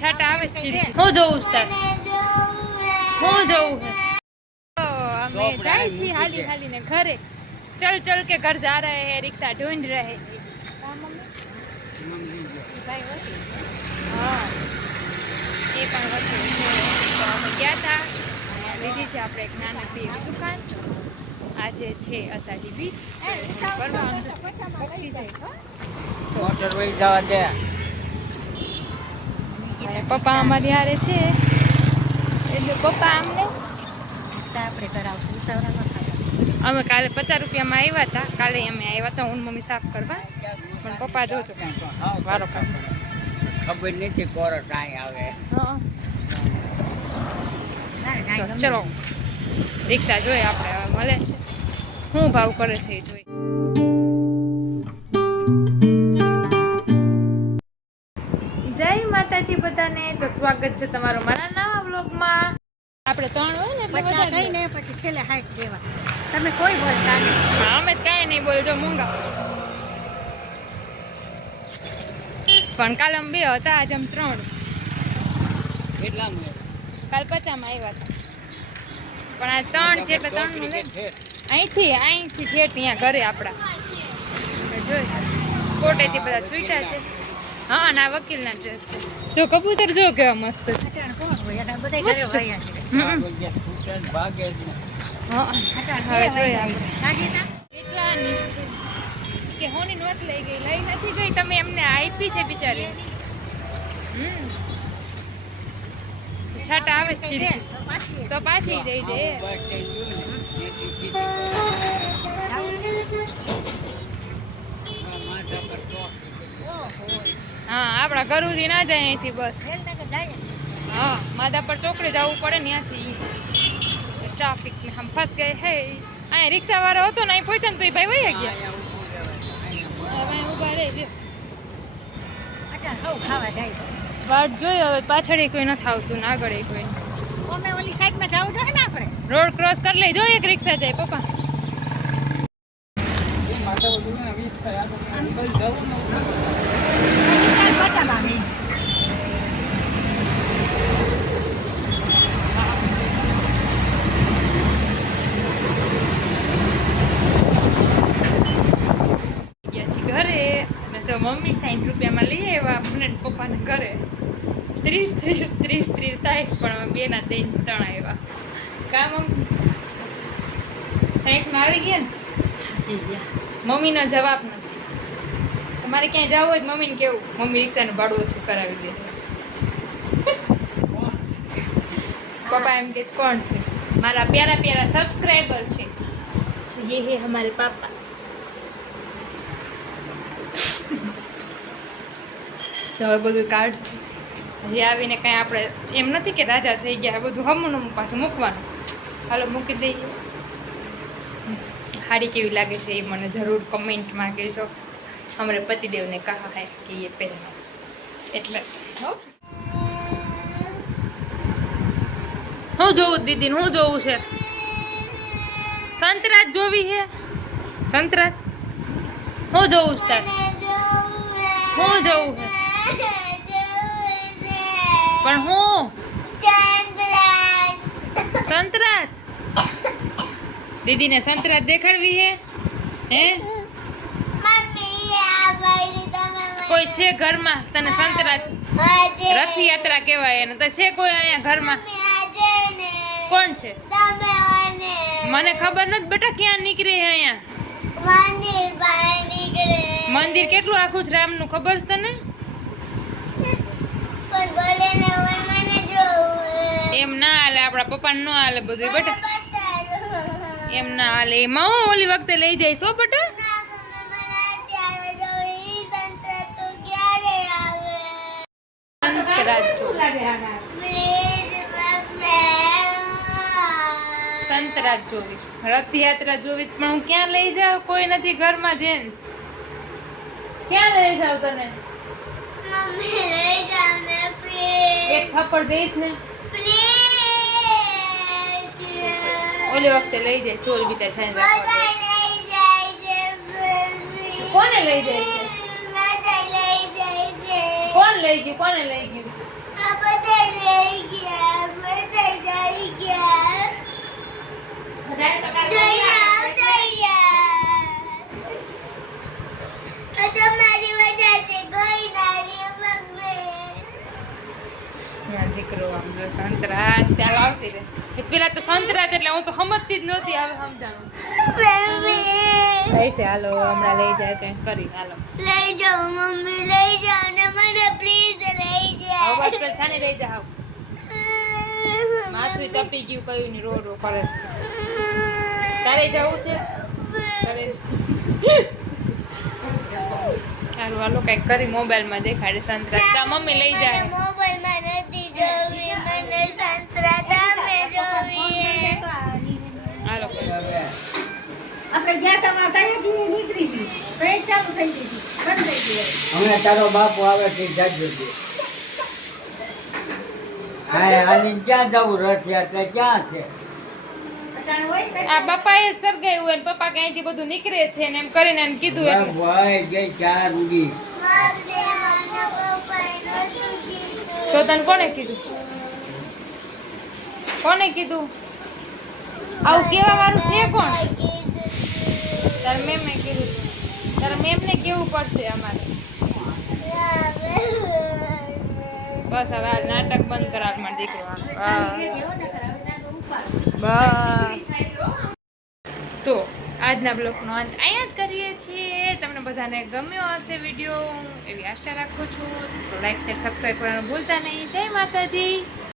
છાટા આવે સીડી હું જોઉં છું હું જોઉં છે અમે જાય છીએ હાલી હાલી ને ઘરે चल चल के घर जा रहे हैं रिक्शा ढूंढ रहे हैं हाँ ये પણ હતું તો અમે ગયા હતા લીધી છે આપણે એક નાનકડી એવી દુકાન આજે છે અષાઢી બીચ પપ્પા અમારી હારે છે એટલે પપ્પા અમને આપણે કરાવશું અમે કાલે 50 રૂપિયામાં આવ્યા હતા કાલે અમે આવ્યા હતા હું મમ્મી સાફ કરવા પણ પપ્પા જોજો વારો ખબર નથી કોરો કાંઈ આવે ચલો રિક્ષા જોઈએ આપણે હવે મળે છે શું ભાવ કરે છે એ જોઈ જય માતાજી બધાને તો સ્વાગત છે તમારો મારા નવા વ્લોગમાં આપણે 3 હોય ને એટલે બધા કહીને પછી છેલ્લે 60 દેવા તમે કોઈ બોલતા નહીં અમે કાંઈ નહીં બોલે જો મૂંગા પણ કાલે અમે 2 હતા આજે અમે 3 છે કેટલા કાલ 50 માં આવ્યા હતા પણ આ 3 છે એટલે 3 નું લે અહીંથી જેટ અહીંયા ઘરે આપણા જોઈ કોટેથી બધા છૂટ્યા છે હા અને આ વકીલના ડ્રેસ છે જો કબૂતર જો કેવા મસ્ત છે કે હોની નોટ લઈ ગઈ લઈ નથી ગઈ તમે એમને આપી છે બિચારી છાટા આવે સીડી તો પાછી દઈ દે હા આપણા ઘરુથી ના જાય અહીંથી બસ હા માધા પર ચોકડી જવું પડે ને ત્યાંથી ટ્રાફિક में हम फंस गए हैं અહીંયા રિક્ષા વાળો હતો ને અહીં પહોંચ્યા ને તો એ ભાઈ વહી ગયા હવે ઊભા રહી ગયો વાટ જોઈ હવે પાછળ કોઈ નથી આવતું ને આગળ કોઈ અમે ઓલી સાઈડમાં જવું જોઈએ ને આપણે રોડ ક્રોસ કરી લઈ જો એક રિક્ષા જાય પપ્પા મમ્મી 60 રૂપિયામાં લઈ આવ્યા મને પપ્પાને ઘરે 30 થાય પણ બે ના 3 આવ્યા કામ 60 માં આવી ગયા ને મમ્મીનો જવાબ નથી તમારે ક્યાંય જવું હોય મમ્મીને કેવું મમ્મી રિક્ષાનું ભાડું ઓછું કરાવી દે પપ્પા એમ કે કોણ છે મારા પ્યારા પ્યારા સબસ્ક્રાઈબર છે તો ये है हमारे पापा તો હવે બધું કાઢશે હજી આવીને કાંઈ આપણે એમ નથી કે રાજા થઈ ગયા બધું હમું પાછું મૂકવાનું હાલો મૂકી દઈએ સાડી કેવી લાગે છે એ મને જરૂર કમેન્ટમાં કહેજો હમણાં પતિદેવને કહા હૈ કે એ પહેરવા એટલે હું જોવું દીદી હું જોવું છે સંતરાજ જોવી છે સંતરાજ હું જોવું છે હું જોવું છે પણ હું સંતરાજ દીદીને સંતરાજ દેખાડવી હે કોઈ છે ઘરમાં તને સંતરાજ રથયાત્રા કહેવાય એને તો છે કોઈ અહીંયા ઘરમાં કોણ છે મને ખબર નથી બેટા ક્યાં નીકળે અહીંયા મંદિર કેટલું આખું છે રામનું ખબર છે તને એમ ના હાલે આપણા પપ્પાને ન હાલે બધું બેટા એમ ના હાલે એમાં હું ઓલી વખતે લઈ જઈશ હો બેટા સંતરાજ જોવીશ રથયાત્રા જોવીશ પણ હું ક્યાં લઈ જાઉં કોઈ નથી ઘરમાં જેન્ટ્સ ક્યાં લઈ જાવ તને એક થપ્પડ દઈશ ને ઓલી વખતે લઈ જાય સોલ બીજા છે કોને લઈ જાય છે કોણ લઈ ગયું યાર દીકરો આમ જો સંતરા ને ત્યાં લાવતી રહે પેલા તો સંતરા જ એટલે હું તો સમજતી જ નહોતી હવે સમજાણું પૈસે હાલો હમણાં લઈ જાય કંઈક કરી હાલો લઈ જાઓ મમ્મી લઈ જાઓ ને મને પ્લીઝ લઈ જાઓ હવે બસ પેલા છાની લઈ જા માથું તપી ગયું કયું ને રો રો કરે છે તારે જવું છે તારે સારું હાલો કંઈક કરી મોબાઈલમાં દેખાડે સંતરા તા મમ્મી લઈ જાય મોબાઈલમાં નથી જોવી મને સંતરા તમે જોવી હાલો કંઈક. આપણે ગયા તા માતાજી નીકળી ગઈ ટ્રેન ચાલુ થઈ ગઈ બંધ થઈ ગઈ હમણાં તારો બાપુ આવે તે જાજો છે હા આની ક્યાં જવું રથયાત્રા ક્યાં છે અત્યારે હોય તો આ બાપાએ સરગાયું હોય ને પપ્પા કે અહીંથી બધું નીકળે છે ને એમ કરીને એને કીધું એટલે ભાઈ ગઈ 4 ઉડી તો તને કોને કીધું આવું કેવા વાળું છે કોણ તારા મેમે કીધું તું. તારા મેમને કેવું પડશે અમારે બસ હવે આ નાટક બંધ કરાવ મારા દીકરો બસ તો આજના બ્લોગનો અંત અહીંયા જ કરીએ છીએ તમને બધાને ગમ્યો હશે વિડીયો એવી આશા રાખું છું તો લાઈક શેર સબસ્ક્રાઈબ કરવાનું ભૂલતા નહીં જય માતાજી